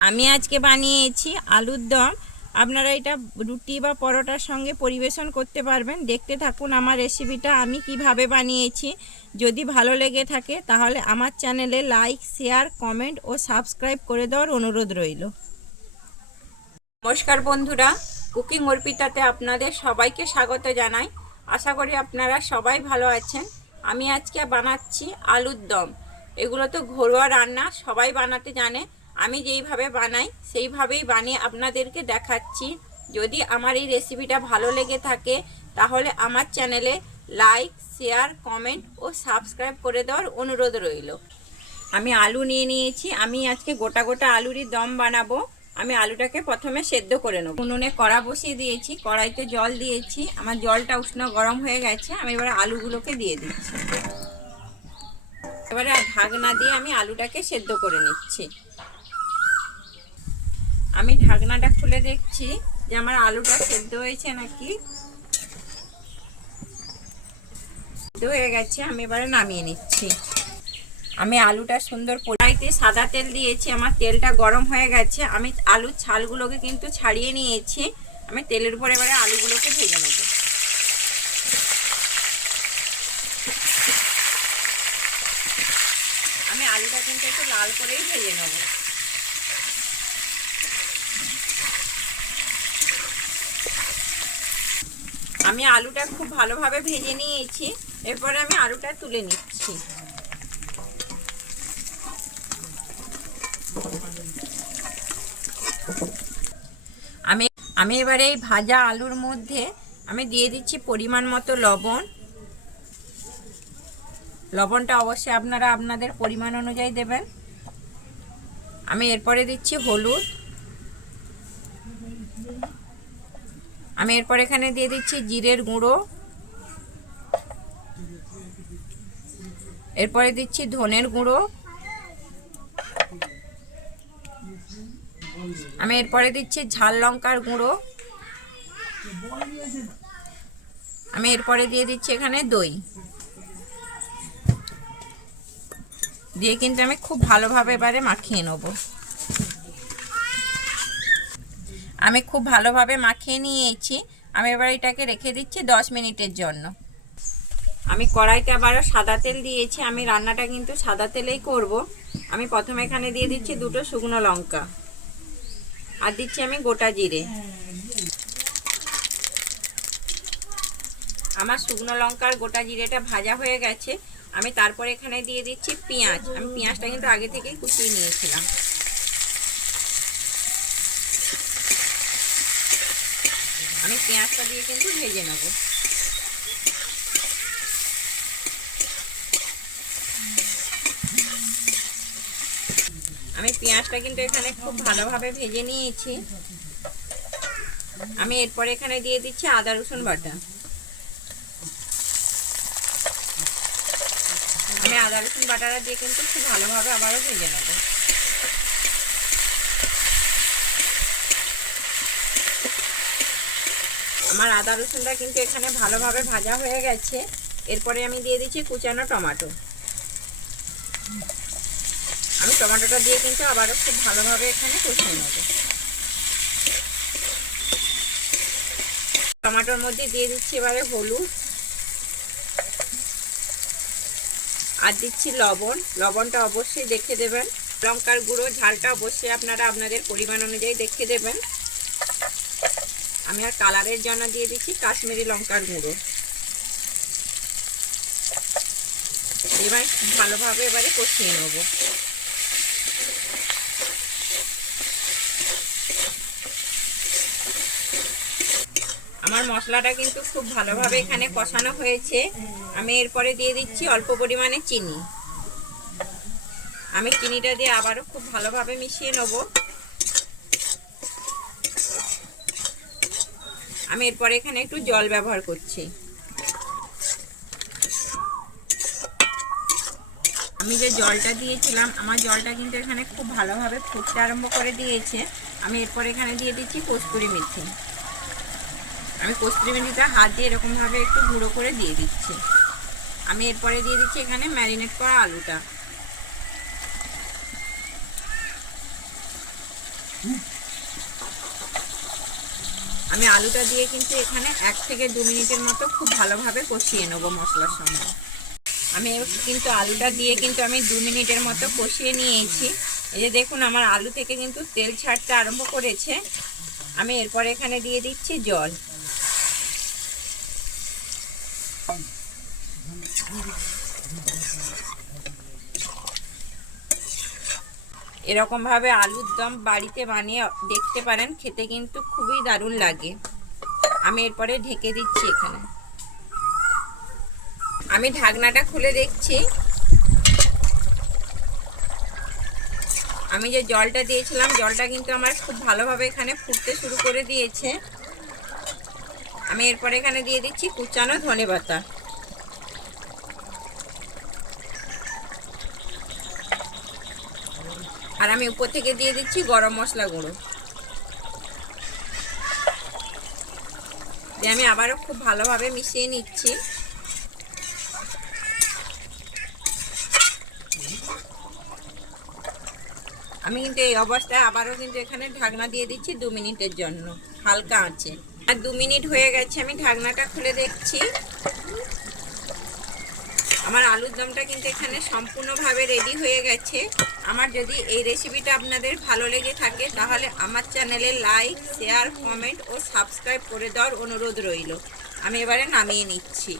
আমি আজকে বানিয়েছি আলুর দম। আপনারা এটা রুটি বা পরোটার সঙ্গে পরিবেশন করতে পারবেন। দেখতে থাকুন আমার রেসিপিটা আমি কীভাবে বানিয়েছি। যদি ভালো লেগে থাকে তাহলে আমার চ্যানেলে লাইক, শেয়ার, কমেন্ট ও সাবস্ক্রাইব করে দেওয়ার অনুরোধ রইল। নমস্কার বন্ধুরা, কুকিং অর্পিতাতে আপনাদের সবাইকে স্বাগত জানাই। আশা করি আপনারা সবাই ভালো আছেন। আমি আজকে বানাচ্ছি আলুর দম। এগুলো তো ঘরোয়া রান্না, সবাই বানাতে জানে। আমি যেইভাবে বানাই, সেইভাবেই বানিয়ে আপনাদেরকে দেখাচ্ছি। যদি আমার এই রেসিপিটা ভালো লেগে থাকে, তাহলে আমার চ্যানেলে লাইক শেয়ার কমেন্ট ও সাবস্ক্রাইব করে দেওয়ার অনুরোধ রইল। আমি আলু নিয়ে নিয়েছি। আমি আজকে গোটা গোটা আলুরই দম বানাবো। আমি আলুটাকে প্রথমে সেদ্ধ করে নেব। উনুনে কড়া বসিয়ে দিয়েছি, কড়াইতে জল দিয়েছি। আমার জলটা উষ্ণ গরম হয়ে গেছে। আমি এবার আলুগুলোকে দিয়ে দিচ্ছি। এবারে ঢাকনা দিয়ে আমি আলুটাকে সেদ্ধ করে নিচ্ছি। আমি ঢাকনাটা খুলে দেখছি যে আমার আলুটা সেদ্ধ হয়েছে নাকি? সেদ্ধ হয়ে গেছে, আমি এবারে নামিয়ে নিচ্ছি। আমি আলুটা সুন্দর কড়াইতে সাদা তেল দিয়েছি, আমার তেলটা গরম হয়ে গেছে। আমি আলুর ছালগুলোকে কিন্তু ছাড়িয়ে নিয়েছি। আমি তেলের উপর এবারে আলুগুলোকে ভেজে নেব। আমি আলুটা কিন্তু একটু লাল করেই ভেজে নেব। আমি আলুটা খুব ভালোভাবে ভেজে নিয়েছি। এরপরে আমি আলুটা তুলে নিচ্ছি। আমি আমি এবারে এই ভাজা আলুর মধ্যে আমি দিয়ে দিচ্ছি পরিমাণ মতো লবণ। লবণটা অবশ্যই আপনারা আপনাদের পরিমাণ অনুযায়ী দেবেন। আমি এরপরে দিচ্ছি হলুদ। আমি এরপর এখানে দিয়ে দিচ্ছি জিরের গুঁড়ো। এরপরে দিচ্ছি ধনের গুঁড়ো। আমি এরপরে দিচ্ছি ঝাল লঙ্কার গুঁড়ো। আমি এরপরে দিয়ে দিচ্ছি এখানে দই। দিয়ে কিন্তু আমি খুব ভালোভাবে এবারে মাখিয়ে নেব। আমি খুব ভালোভাবে মাখিয়ে নিয়েছি। আমি এবার এটাকে রেখে দিচ্ছি দশ মিনিটের জন্য। আমি কড়াইতে আবারও সাদা তেল দিয়েছি। আমি রান্নাটা কিন্তু সাদা তেলেই করব। আমি প্রথমে এখানে দিয়ে দিচ্ছি দুটো শুকনো লঙ্কা। আর দিচ্ছি আমি গোটা জিরে। আমার শুকনো লঙ্কার গোটা জিরেটা ভাজা হয়ে গেছে। আমি তারপরে এখানে দিয়ে দিচ্ছি পেঁয়াজ। আমি পেঁয়াজটা কিন্তু আগে থেকেই কুচিয়ে নিয়েছিলাম। আমি পেঁয়াজটা দিয়ে কিন্তু ভেজে নেব। আমি পেঁয়াজটা কিন্তু এখানে খুব ভালোভাবে ভেজে নিয়েছি। আমি এরপরে এখানে দিয়ে দিচ্ছি আদা, রসুন বাটা। আমি আদা, রসুন বাটাটা দিয়ে কিন্তু খুব ভালোভাবে আবারও ভেজে নেব। আমার আদা রসুনটা কিন্তু এখানে ভালোভাবে ভাজা হয়ে গেছে। এরপরে আমি দিয়ে দিচ্ছি কুচানো টমাটো। আমি টমেটোটা দিয়ে কিন্তু আবারও খুব ভালোভাবে এখানে কষিয়ে নেব। টমাটোর মধ্যে দিয়ে দিচ্ছি এবারে হলুদ। আর দিচ্ছি লবণ। লবণটা অবশ্যই দেখে দেবেন। লঙ্কার গুঁড়ো, ঝালটা অবশ্যই আপনারা আপনাদের পরিমাণ অনুযায়ী দেখে দেবেন। আমি আর কালারের জন্য দিয়ে দিচ্ছি কাশ্মীরি লঙ্কার গুঁড়ো। এবার ভালোভাবে এবারে কষিয়ে নেব। আমার মশলাটা কিন্তু খুব ভালোভাবে এখানে কষানো হয়েছে। আমি এরপরে দিয়ে দিচ্ছি অল্প পরিমাণে চিনি। আমি চিনিটা দিয়ে আবারও খুব ভালোভাবে মিশিয়ে নেব। আমি এরপরে এখানে একটু জল ব্যবহার করছি। আমি যে জলটা দিয়েছিলাম, আমার জলটা কিন্তু এখানে খুব ভালোভাবে ফুটতে আরম্ভ করে দিয়েছে। আমি এরপর এখানে দিয়ে দিচ্ছি কস্তুরি মেথি। আমি কস্তুরি মেথিটা হাত দিয়ে এরকমভাবে একটু গুঁড়ো করে দিয়ে দিচ্ছি। আমি এরপরে দিয়ে দিচ্ছি এখানে ম্যারিনেট করা আলুটা। আমি আলুটা দিয়ে কিন্তু এখানে এক থেকে দু মিনিটের মতো খুব ভালোভাবে কষিয়ে নেব মশলার সঙ্গে। আমি কিন্তু আলুটা দিয়ে কিন্তু আমি দু মিনিটের মতো কষিয়ে নিয়েছি। এই যে দেখুন, আমার আলু থেকে কিন্তু তেল ছাড়তে আরম্ভ করেছে। আমি এরপরে এখানে দিয়ে দিচ্ছি জল। এরকমভাবে আলুর দম বাড়িতে বানিয়ে দেখতে পারেন, খেতে কিন্তু খুবই দারুণ লাগে। আমি এরপরে ঢেকে দিচ্ছি এখানে। আমি ঢাকনাটা খুলে দেখছি। আমি যে জলটা দিয়েছিলাম, জলটা কিন্তু আমার খুব ভালোভাবে এখানে ফুটতে শুরু করে দিয়েছে। আমি এরপরে এখানে দিয়ে দিচ্ছি কুচানো ধনে পাতা। আর আমি উপর থেকে দিয়ে দিচ্ছি গরম মশলা গুঁড়ো। দিয়ে আমি আবারও খুব ভালোভাবে মিশিয়ে নিচ্ছি। আমি কিন্তু এই অবস্থায় আবারও কিন্তু এখানে ঢাকনা দিয়ে দিচ্ছি দু মিনিটের জন্য, হালকা আছে আর দু মিনিট হয়ে গেছে, আমি ঢাকনাটা খুলে দেখছি। আমার আলুর দমটা কিন্তু এখানে সম্পূর্ণভাবে রেডি হয়ে গেছে। আমার যদি এই রেসিপিটা আপনাদের ভালো লেগে থাকে, তাহলে আমার চ্যানেলে লাইক শেয়ার কমেন্ট ও সাবস্ক্রাইব করে দেওয়ার অনুরোধ রইল। আমি এবারে নামিয়ে নিচ্ছি।